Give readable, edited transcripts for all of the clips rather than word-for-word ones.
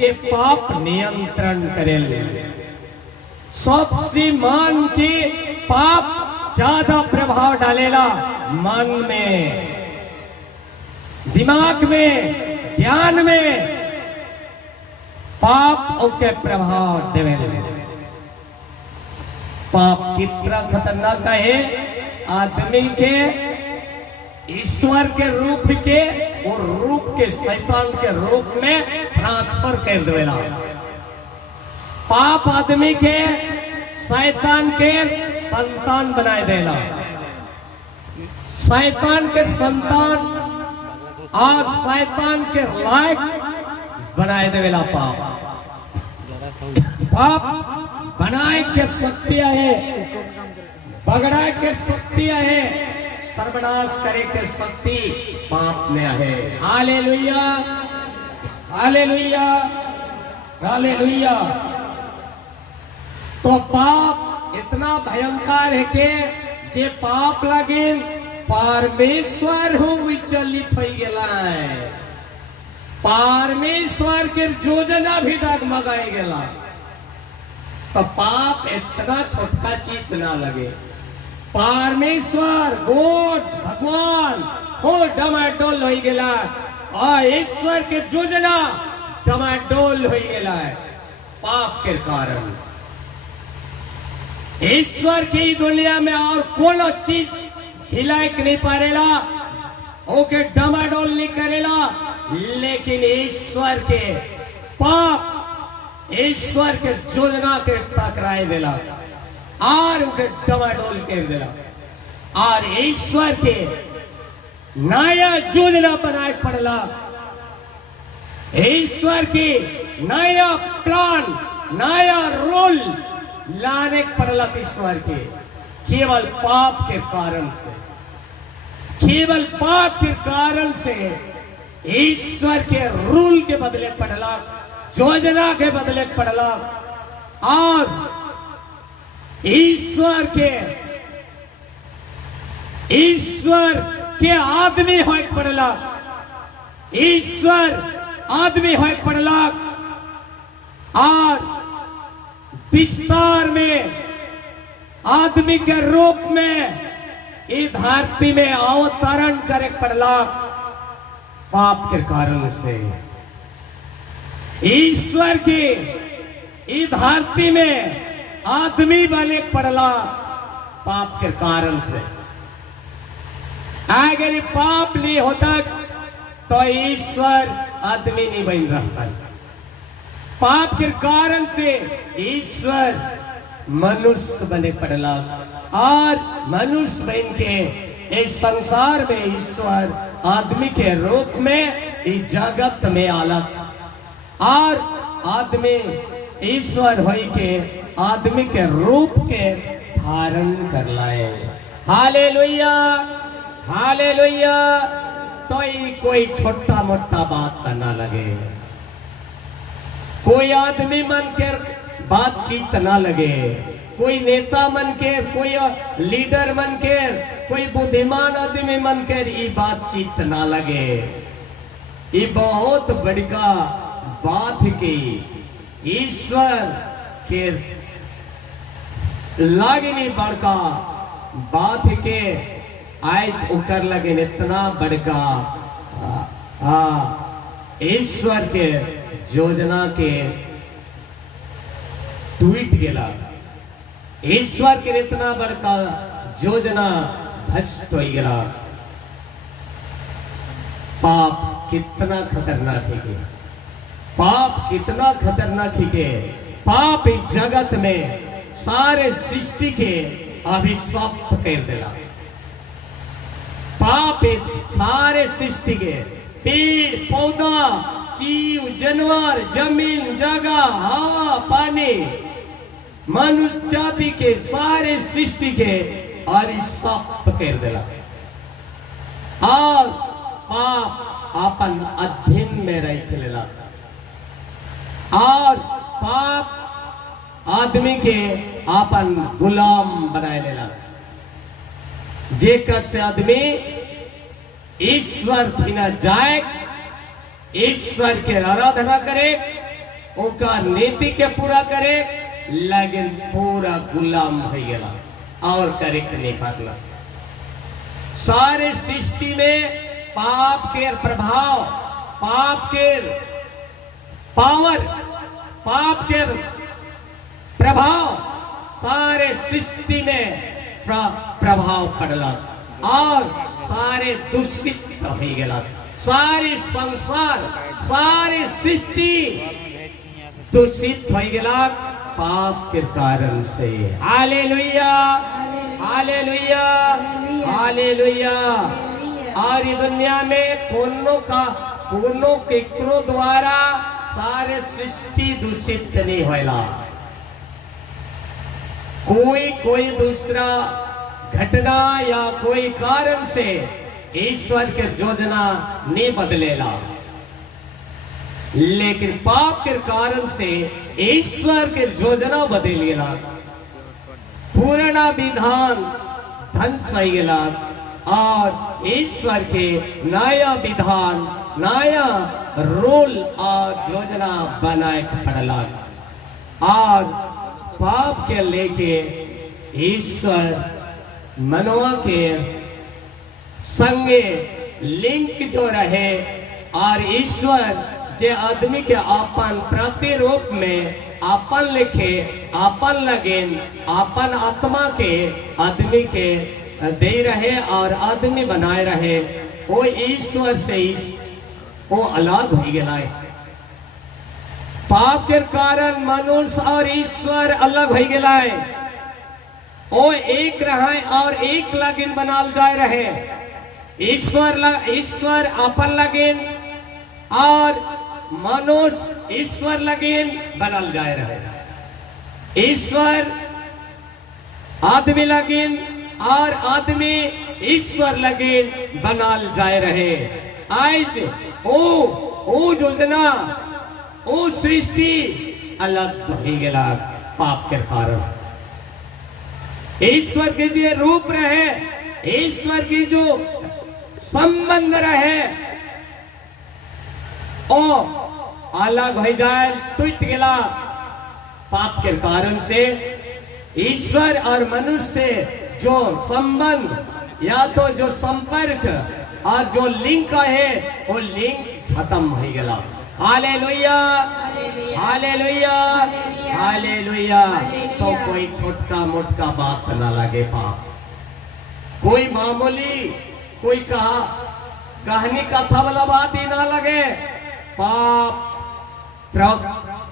के पाप नियंत्रण करेल। सबसे मन के पाप ज्यादा प्रभाव डालेला मन में, दिमाग में, ज्ञान में पाप ओके प्रभाव देवेल। पाप कितना खतरनाक है, आदमी के ईश्वर के रूप के और रूप के शैतान के रूप में ट्रांसफर कर देवेला। पाप आदमी के शैतान के संतान बनाए देला। शैतान के संतान और शैतान के लायक बनाए देवेला। पाप बनाए के शक्ति है, बगड़ाए के शक्ति है, सर्वनाश करे के शक्ति पाप में है। Hallelujah, hallelujah, hallelujah. तो पाप इतना भयंकर है कि जे पाप लगे परमेश्वर हो विचलित हो गेला है। परमेश्वर के योजना भी डगमगाई गेला। तो पाप इतना छोटका चीज ना लगे। परमेश्वर गॉड भगवान हो डमाडोल हो गेला और ईश्वर के योजना डमाडोल हो गेला है पाप के कारण। ईश्वर की दुनिया में और कोनो चीज हिलाए नहीं पारेला, ओके डमाडोल नहीं करेला, लेकिन ईश्वर के पाप ईश्वर के योजना के टकराए देला और उनके डमाडोल कर देला और ईश्वर के नया योजना बनाए पड़ला। ईश्वर की नया प्लान, नया रूल लाने पड़ला ईश्वर के केवल पाप के कारण से। केवल पाप के कारण से ईश्वर के रूल के बदले पड़ला, योजना के बदले पड़ला और ईश्वर के आदमी हो पड़ला। ईश्वर आदमी हो पड़ला और विस्तार में आदमी के रूप में इस धरती में अवतरण करे पड़ला पाप के कारण से। ईश्वर की इस धरती में आदमी बने पड़ला पाप के कारण से। अगर पाप नहीं होता तो ईश्वर आदमी नहीं बन रहा। पाप के कारण से ईश्वर मनुष्य बने पड़ला और मनुष्य बन के इस संसार में ईश्वर आदमी के रूप में इस जगत में आला और आदमी ईश्वर हो के आदमी के रूप के धारण कर लाए। Hallelujah, hallelujah. तो ये कोई छोटा मोटा बात ना लगे, कोई आदमी मन के बातचीत ना लगे, कोई नेता मन के, कोई लीडर मन के, कोई बुद्धिमान आदमी मन के ये बातचीत ना लगे। ये बहुत बड़का बात की ईश्वर के लागनी बड़का बात के आज उकर लगे इतना बड़का ईश्वर के योजना के टूट गेला। ईश्वर के इतना बड़का योजना भ्रष्ट हो गया। पाप कितना खतरनाक है, पाप कितना खतरनाक है। पाप इस जगत में सारे सृष्टि के अभिशाप कर देला। पाप सारे सृष्टि के पेड़ पौधा, जीव जानवर, जमीन जगह, हवा पानी, मनुष्य जाति के सारे सृष्टि के अभिशाप कर देला। और पाप अपन अधीन में रख लेला और पाप आदमी के अपन गुलाम बनाए लेला। जेकर से आदमी ईश्वर थी न जाए, ईश्वर के आराधना करे, उनका नीति के पूरा करे, लेकिन पूरा गुलाम हो गया और करे के नहीं पातला। सारे सृष्टि में पाप के प्रभाव, पाप के पावर, पाप के प्रभाव सारे सृष्टि में प्रभाव पड़ला और सारे दूषित हो गया। सारे संसार, सारे सृष्टि दूषित हो गया पाप के कारण से। Hallelujah, hallelujah, hallelujah. और इस दुनिया में कोनो केकरो द्वारा सारे सृष्टि दूषित नहीं होला। कोई दूसरा घटना या कोई कारण से ईश्वर के योजना नहीं बदलेला, लेकिन पाप के कारण से ईश्वर के योजना बदलेला। पुराना विधान ध्वंस हो गया और ईश्वर के नया विधान, नया रोल और योजना बनाए पड़ला। और पाप के लेके ईश्वर मनवा के संगे लिंक जो रहे और ईश्वर जे आदमी के अपन प्रतिरूप में अपन लिखे, अपन लगेन, अपन आत्मा के आदमी के दे रहे और आदमी बनाए रहे, वो ईश्वर से वो अलग हो गया। पाप के कारण मनुष्य और ईश्वर अलग हो गया। वो एक रहे और एक लगन बनाल जाए रहे। ईश्वर अपन लगन और मनुष्य ईश्वर लगन बनल जाए रहे। ईश्वर आदमी लगन और आदमी ईश्वर लगन बनल जाए रहे। आज ओ योजना, ओ सृष्टि अलग हो गया पाप के कारण। ईश्वर के जो रूप रहे, ईश्वर की जो संबंध रहे, ओ अलग हो जाए, टूट गया पाप के कारण से। ईश्वर और मनुष्य से जो संबंध या तो जो संपर्क और जो लिंक है, वो लिंक खत्म हो गया। Hallelujah, hallelujah, hallelujah. तो कोई छोटका मोटका बात ना लगे पाप, कोई मामूली, कोई कहानी कथा वाला बात ही ना लगे। पाप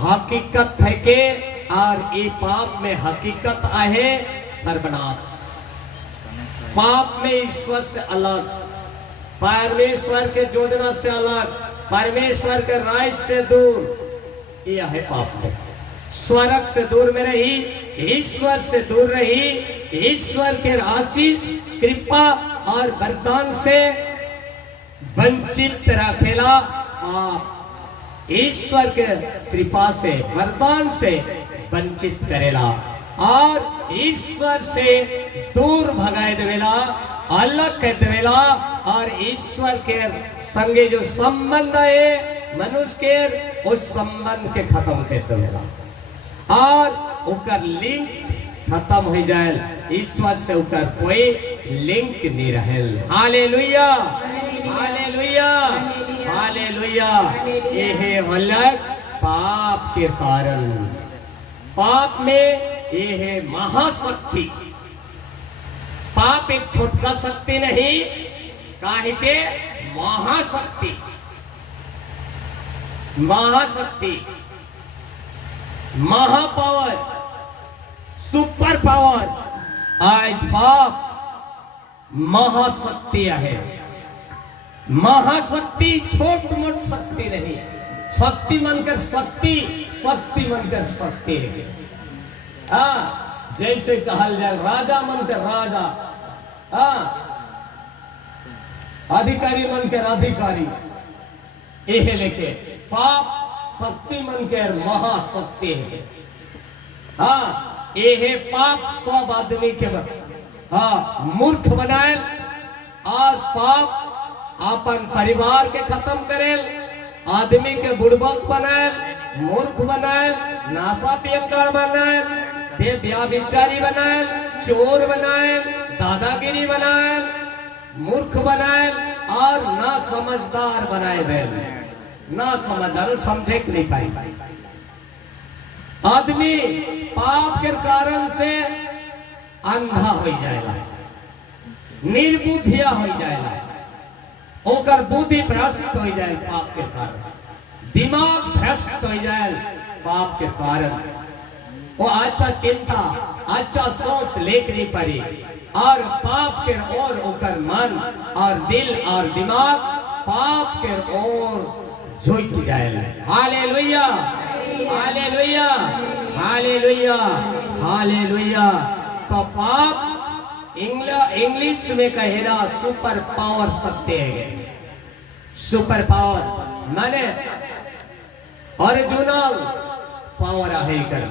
हकीकत है के और ये पाप में हकीकत आहे सर्वनाश। पाप में ईश्वर से अलग, परमेश्वर के योजना से अलग, परमेश्वर के राज से दूर, यह है पाप में। स्वर्ग से दूर में रही, ईश्वर से दूर रही, ईश्वर के आशीष, कृपा और वरदान से वंचित रखेला। पाप ईश्वर के कृपा से, वरदान से वंचित करेला और ईश्वर से दूर भगाए देवेला, अलग कर देवेला। और ईश्वर के संगे जो संबंध है मनुष्य के, उस संबंध के खत्म कर देवेला और उकर लिंक खत्म हो जाए। ईश्वर से उकर कोई लिंक नहीं रहे। Hallelujah, hallelujah, hallelujah. यह अलग पाप के कारण। पाप में यह महाशक्ति। पाप एक छोटका शक्ति नहीं, काहे के महाशक्ति, महाशक्ति, महापावर, सुपर पावर। आज पाप महाशक्ति है। महाशक्ति छोट मोट शक्ति नहीं, शक्ति मनकर शक्ति, शक्ति मनकर शक्ति है। जैसे कहल जाए राजा मनकर राजा, अधिकारी मनकर अधिकारी, यह लेके पाप शक्ति मनकर महाशक्ति है। यह पाप सब आदमी के मूर्ख बनाए और पाप अपन परिवार के खत्म करे, आदमी के बुड़बक बनाए, मूर्ख बनायल, नासा पियंकर बनायल, व्यभिचारी बनायल, चोर बनायल, दादागिरी बनायल, मूर्ख बनायल और ना समझदार बनाए देल। ना समझदार समझे कि नहीं पाई। आदमी पाप के कारण से अंधा हो जाएगा, निर्बुद्धिया हो जाएगा, ओकर बुद्धि भ्रष्ट हो जाए पाप के कारण, दिमाग भ्रष्ट हो जाए पाप के कारण। वो अच्छा चिंता, अच्छा सोच लेक नहीं पड़ी और पाप के ओर ओकर मन और दिल और दिमाग पाप के ओर झुक जाए। Hallelujah, hallelujah, hallelujah, hallelujah. तो पाप इंग्लिश में कहेगा सुपर पावर शक्ति है। सुपर पावर माने ओरिजिनल पावर है कर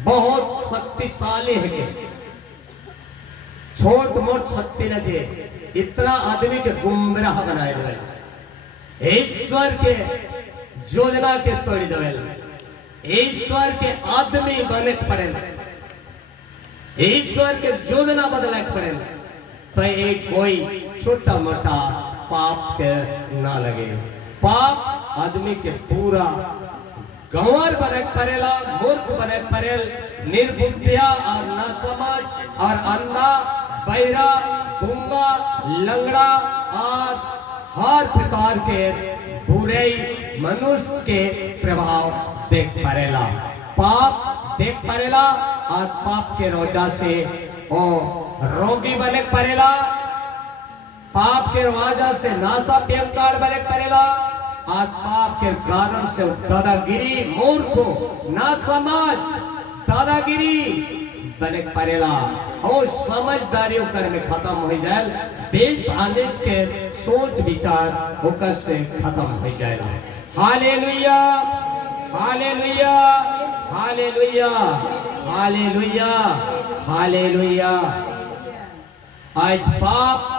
बहुत शक्तिशाली है। छोट मोट शक्ति न थे, इतना आदमी के गुमराह बनाए दे। ईश्वर के योजना के तोड़ दे, ईश्वर के आदमी बने पड़े, ईश्वर के योजना बदले पड़े। तो एक कोई छोटा मोटा पाप के ना लगे। पाप आदमी के पूरा गंवार बने पड़ेला, मूर्ख बने पड़ेल, निर्बुद्धिया और ना समझ और अंधा, बहरा, गूंगा, लंगड़ा और हर प्रकार के बुरे मनुष्य के प्रभाव देख पड़ेला, पाप देख पड़ेला और पाप के रोजा से वो रोगी बने पड़ेला, पाप के वजह से नासा प्यंकार बने पड़ेला और पाप के कारण से दादागिरी, मूर्ख, ना समझ, दादागिरी बने पड़ेला और समझदारियों कर में खत्म हो जाए। देश आनिश के सोच विचार होकर से खत्म हो जाएगा। Hallelujah, hallelujah, hallelujah, hallelujah, hallelujah. आज पाप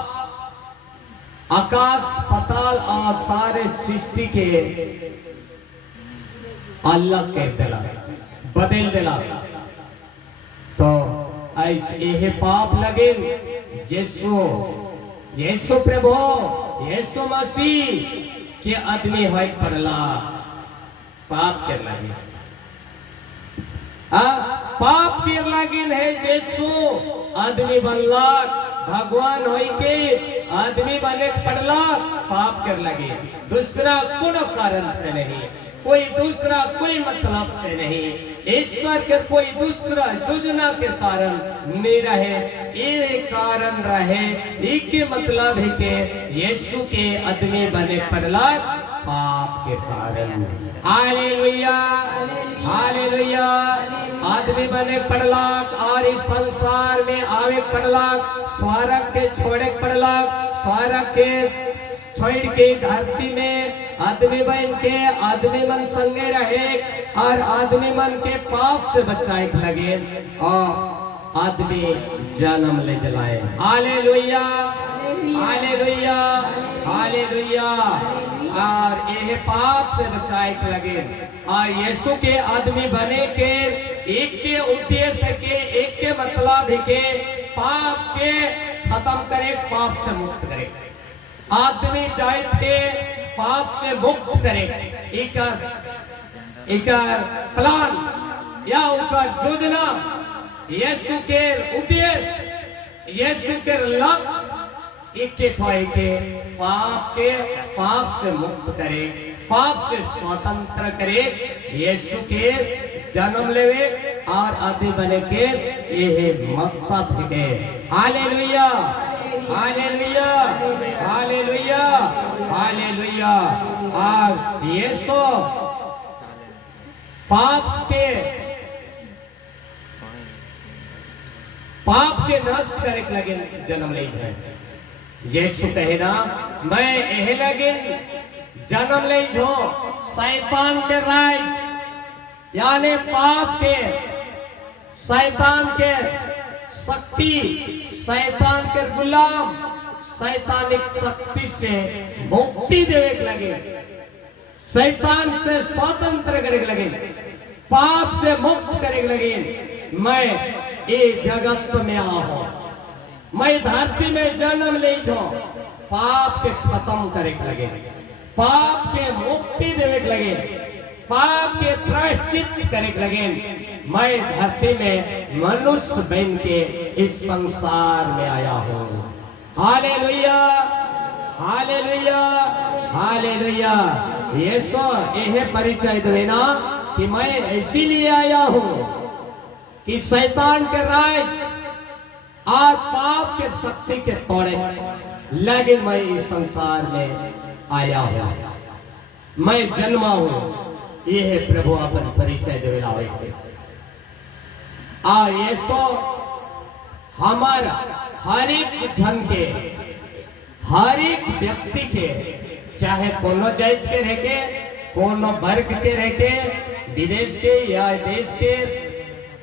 आकाश पाताल और सारे सृष्टि के अलग के दिला, बदल दिला। तो आज यह पाप लगे यीशु, यीशु प्रभु, यीशु मसीह के आदमी है पड़ला पाप के लगे। पाप के लगिन है यीशु आदमी बनला, भगवान होई के आदमी बने पड़ला पाप कर लगे। दूसरा कोनो कारण से नहीं, कोई दूसरा कोई मतलब से नहीं, ईश्वर के कोई दूसरा योजना के कारण नहीं रहे। ये कारण रहे, एक मतलब है कि यीशु के आदमी बने पड़ला पाप के कारण। Hallelujah, hallelujah. आदमी बने पड़ला और इस संसार में आवे पड़ला, स्वर्ग के छोड़े पड़ला, स्वर्ग के छोड़ के धरती में आदमी बन के आदमी मन संगे रहे और आदमी मन के पाप से बचाए लगे और आदमी जन्म ले जलाए। Hallelujah, hallelujah, hallelujah. और यह पाप से बचाए लगे और यीशु के आदमी बने के एक के उद्देश्य के, एक के मतलब के पाप के खत्म करे, पाप से मुक्त करे, आदमी जात के पाप से मुक्त करे। एक प्लान या उनका योजना, यीशु के उद्देश्य, यीशु के लक्ष्य एक के पाप से मुक्त करे, पाप से स्वतंत्र करे, यीशु के जन्म लेवे और आदमी बने के यह मकसद है। Hallelujah, hallelujah, hallelujah, hallelujah. और यीशु पाप के नष्ट करे लगे जन्म ले जाए। यीशु कहेना मैं यह लगे जन्म ले जो शैतान के राज यानी पाप के, शैतान के शक्ति, शैतान के गुलाम, शैतानिक शक्ति से मुक्ति देवे लगे। शैतान से स्वतंत्र करे लगे, पाप से मुक्त करे लगे। मैं ये जगत में आऊं, मैं धरती में जन्म ले जाऊं, पाप के खत्म करे लगे, पाप के मुक्ति देवे लगे, पाप के प्रायश्चित करे लगे। मैं धरती में मनुष्य बन के इस संसार में आया हूं। Hallelujah, hallelujah, hallelujah. यीशु यह परिचय देना कि मैं इसीलिए आया हूं कि शैतान के राज आज पाप के शक्ति के तोड़े लगे। मैं इस संसार में आया हूं, मैं जन्मा हूं। यह प्रभु अपन परिचय देवेला यीशु हमारा हर एक जन के, हर एक व्यक्ति के, चाहे कोनो जात के रह के, कोनो वर्ग के रह के, विदेश के या देश के,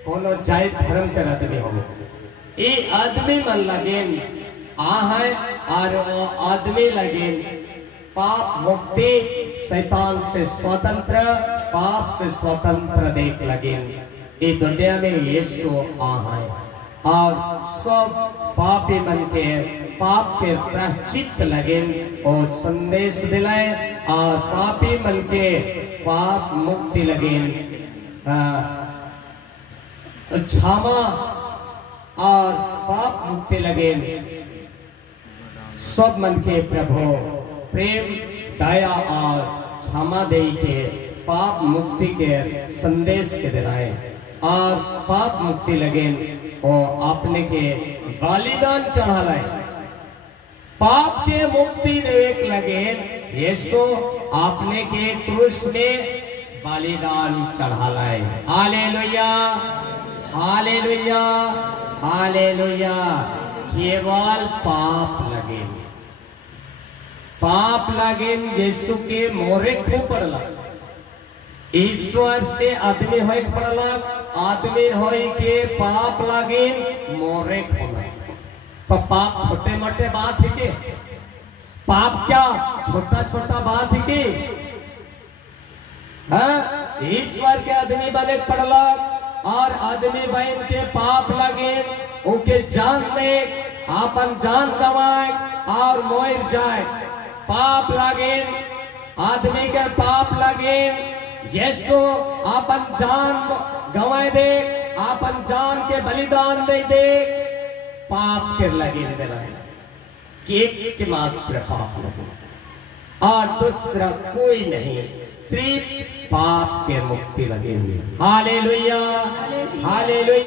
कोनो जात धर्म के आदमी हो, ये आदमी मन लगे है और आदमी लगे पाप मुक्ति, शैतान से स्वतंत्र, पाप से स्वतंत्र देख लगे। ये दुनिया में यीशु है और सब पापी मन के पाप के प्रायश्चित लगे और संदेश दिलाए और पापी मन के पाप मुक्ति लगे, क्षमा और पाप मुक्ति लगे। सब मन के प्रभु प्रेम, दया और क्षमा दे के पाप मुक्ति के संदेश के दिलाए और पाप मुक्ति लगे और आपने के बलिदान चढ़ा लाए, पाप के मुक्ति देवे लगे। यीशु आपने के क्रूस में बलिदान चढ़ा लाए। Hallelujah, hallelujah, hallelujah. केवल पाप लगे, पाप लगे यीशु के मोरे खूब पड़ला। ईश्वर से आदमी होए पड़ला, आदमी होए के पाप लगे मोरे खोला। तो पाप छोटे मोटे बात है के? पाप क्या छोटा छोटा बात है के? ईश्वर के आदमी बने पड़ला और आदमी बहन के पाप लगे, उनके जान में आपन जान गवाए और मोर जाए। पाप लगे, आदमी के पाप लगे, यीशु आपन जान गवाए दे, आपन जान के बलिदान दे दे। पाप के लगे के मात्र पाप लगे और दूसरा कोई नहीं, सिर्फ पाप के मुक्ति लगे हुए। Hallelujah, hallelujah.